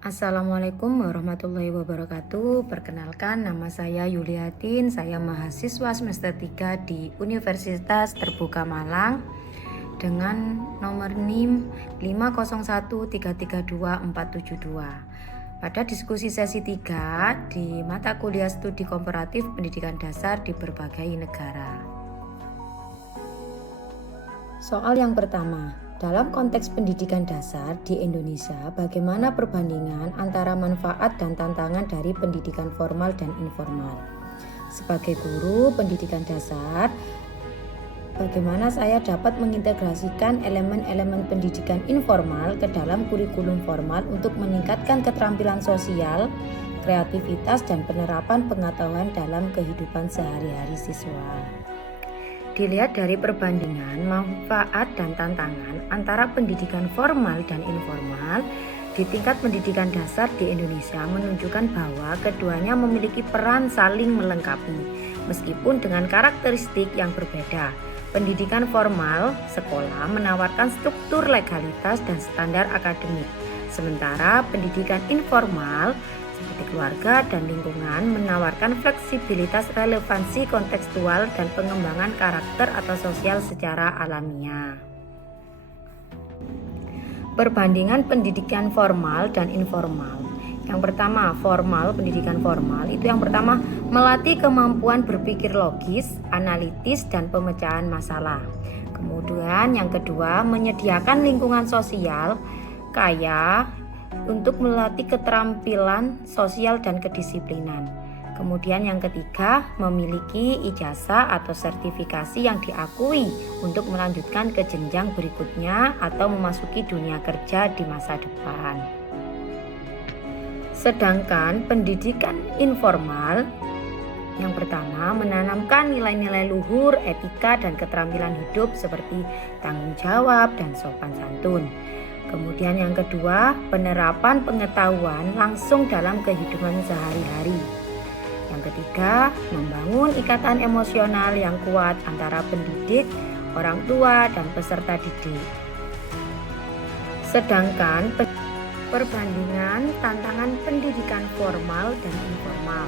Assalamualaikum warahmatullahi wabarakatuh. Perkenalkan, nama saya Yuliatin. Saya mahasiswa semester 3 di Universitas Terbuka Malang dengan nomor NIM 501332472. Pada diskusi sesi 3 di mata kuliah studi komparatif pendidikan dasar di berbagai negara. Soal yang pertama, dalam konteks pendidikan dasar di Indonesia, bagaimana perbandingan antara manfaat dan tantangan dari pendidikan formal dan informal? Sebagai guru pendidikan dasar, bagaimana saya dapat mengintegrasikan elemen-elemen pendidikan informal ke dalam kurikulum formal untuk meningkatkan keterampilan sosial, kreativitas, dan penerapan pengetahuan dalam kehidupan sehari-hari siswa? Dilihat dari perbandingan manfaat dan tantangan antara pendidikan formal dan informal di tingkat pendidikan dasar di Indonesia menunjukkan bahwa keduanya memiliki peran saling melengkapi meskipun dengan karakteristik yang berbeda. Pendidikan formal sekolah menawarkan struktur legalitas dan standar akademik, sementara pendidikan informal seperti keluarga dan lingkungan menawarkan fleksibilitas, relevansi kontekstual, dan pengembangan karakter atau sosial secara alamiah. Perbandingan pendidikan formal dan informal. Yang pertama, pendidikan formal itu yang pertama melatih kemampuan berpikir logis, analitis, dan pemecahan masalah. Kemudian yang kedua, menyediakan lingkungan sosial kaya untuk melatih keterampilan sosial dan kedisiplinan. Kemudian yang ketiga, memiliki ijazah atau sertifikasi yang diakui untuk melanjutkan ke jenjang berikutnya atau memasuki dunia kerja di masa depan. Sedangkan pendidikan informal yang pertama menanamkan nilai-nilai luhur, etika, dan keterampilan hidup seperti tanggung jawab dan sopan santun. Kemudian yang kedua, penerapan pengetahuan langsung dalam kehidupan sehari-hari. Yang ketiga, membangun ikatan emosional yang kuat antara pendidik, orang tua, dan peserta didik. Sedangkan perbandingan tantangan pendidikan formal dan informal.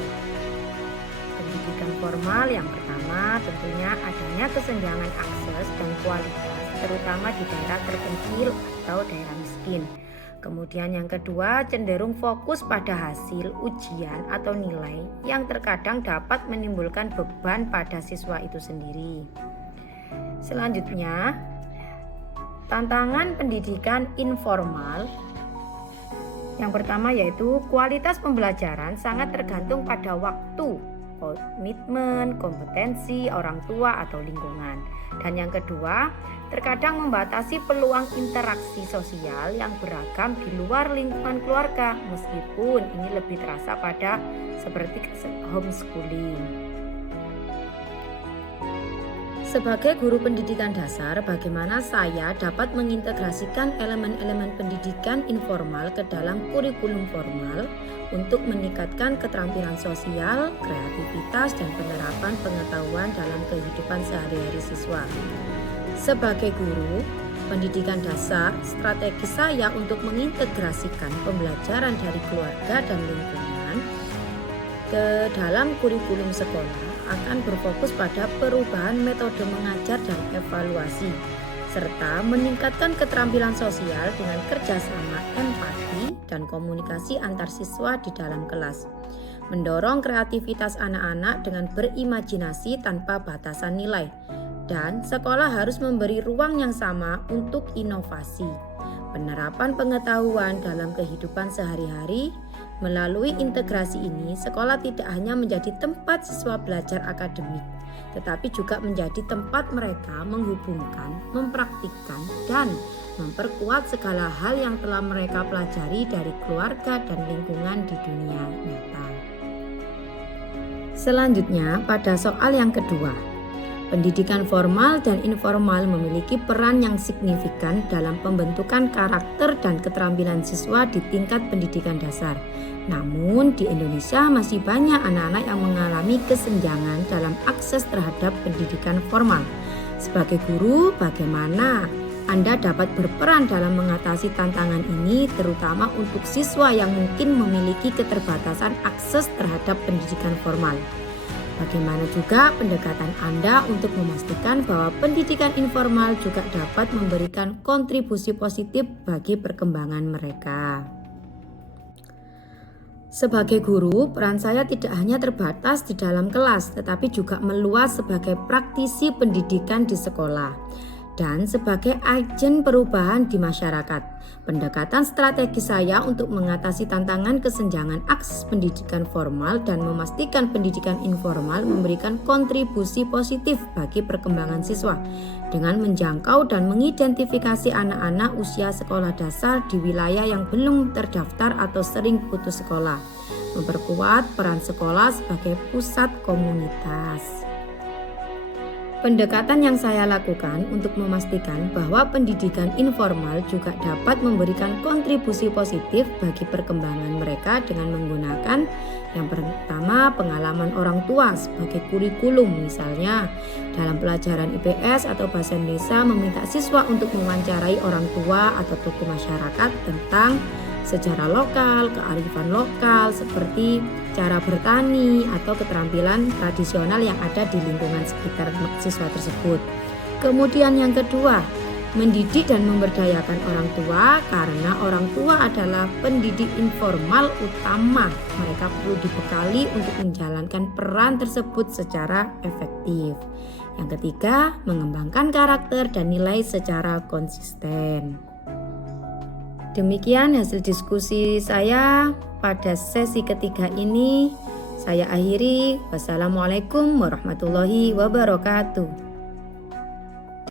Pendidikan formal yang pertama tentunya adanya kesenjangan akses dan kualitas, terutama di daerah terpencil atau daerah miskin. Kemudian yang kedua, cenderung fokus pada hasil ujian atau nilai yang terkadang dapat menimbulkan beban pada siswa itu sendiri. Selanjutnya, tantangan pendidikan informal. Yang pertama yaitu kualitas pembelajaran sangat tergantung pada waktu, komitmen, kompetensi orang tua atau lingkungan. Dan yang kedua, terkadang membatasi peluang interaksi sosial yang beragam di luar lingkungan keluarga, meskipun ini lebih terasa pada seperti homeschooling. Sebagai guru pendidikan dasar, bagaimana saya dapat mengintegrasikan elemen-elemen pendidikan informal ke dalam kurikulum formal untuk meningkatkan keterampilan sosial, kreativitas, dan penerapan pengetahuan dalam kehidupan sehari-hari siswa. Sebagai guru pendidikan dasar, strategi saya untuk mengintegrasikan pembelajaran dari keluarga dan lingkungan ke dalam kurikulum sekolah akan berfokus pada perubahan metode mengajar dan evaluasi, serta meningkatkan keterampilan sosial dengan kerjasama, empati, dan komunikasi antar siswa di dalam kelas. Mendorong kreativitas anak-anak dengan berimajinasi tanpa batasan nilai, dan sekolah harus memberi ruang yang sama untuk inovasi. Penerapan pengetahuan dalam kehidupan sehari-hari. Melalui integrasi ini, sekolah tidak hanya menjadi tempat siswa belajar akademik, tetapi juga menjadi tempat mereka menghubungkan, mempraktikkan, dan memperkuat segala hal yang telah mereka pelajari dari keluarga dan lingkungan di dunia nyata. Selanjutnya, pada soal yang kedua, pendidikan formal dan informal memiliki peran yang signifikan dalam pembentukan karakter dan keterampilan siswa di tingkat pendidikan dasar. Namun di Indonesia masih banyak anak-anak yang mengalami kesenjangan dalam akses terhadap pendidikan formal. Sebagai guru, bagaimana Anda dapat berperan dalam mengatasi tantangan ini, terutama untuk siswa yang mungkin memiliki keterbatasan akses terhadap pendidikan formal. Bagaimana juga pendekatan Anda untuk memastikan bahwa pendidikan informal juga dapat memberikan kontribusi positif bagi perkembangan mereka. Sebagai guru, peran saya tidak hanya terbatas di dalam kelas, tetapi juga meluas sebagai praktisi pendidikan di sekolah dan sebagai agen perubahan di masyarakat. Pendekatan strategi saya untuk mengatasi tantangan kesenjangan akses pendidikan formal dan memastikan pendidikan informal memberikan kontribusi positif bagi perkembangan siswa dengan menjangkau dan mengidentifikasi anak-anak usia sekolah dasar di wilayah yang belum terdaftar atau sering putus sekolah, memperkuat peran sekolah sebagai pusat komunitas. Pendekatan yang saya lakukan untuk memastikan bahwa pendidikan informal juga dapat memberikan kontribusi positif bagi perkembangan mereka dengan menggunakan yang pertama pengalaman orang tua sebagai kurikulum, misalnya dalam pelajaran IPS atau bahasa Indonesia meminta siswa untuk mewawancarai orang tua atau tokoh masyarakat tentang sejarah lokal, kearifan lokal seperti cara bertani atau keterampilan tradisional yang ada di lingkungan sekitar siswa tersebut. Kemudian yang kedua, mendidik dan memberdayakan orang tua karena orang tua adalah pendidik informal utama. Mereka perlu dibekali untuk menjalankan peran tersebut secara efektif. Yang ketiga, mengembangkan karakter dan nilai secara konsisten. Demikian hasil diskusi saya pada sesi ketiga ini. Saya akhiri. Wassalamualaikum warahmatullahi wabarakatuh.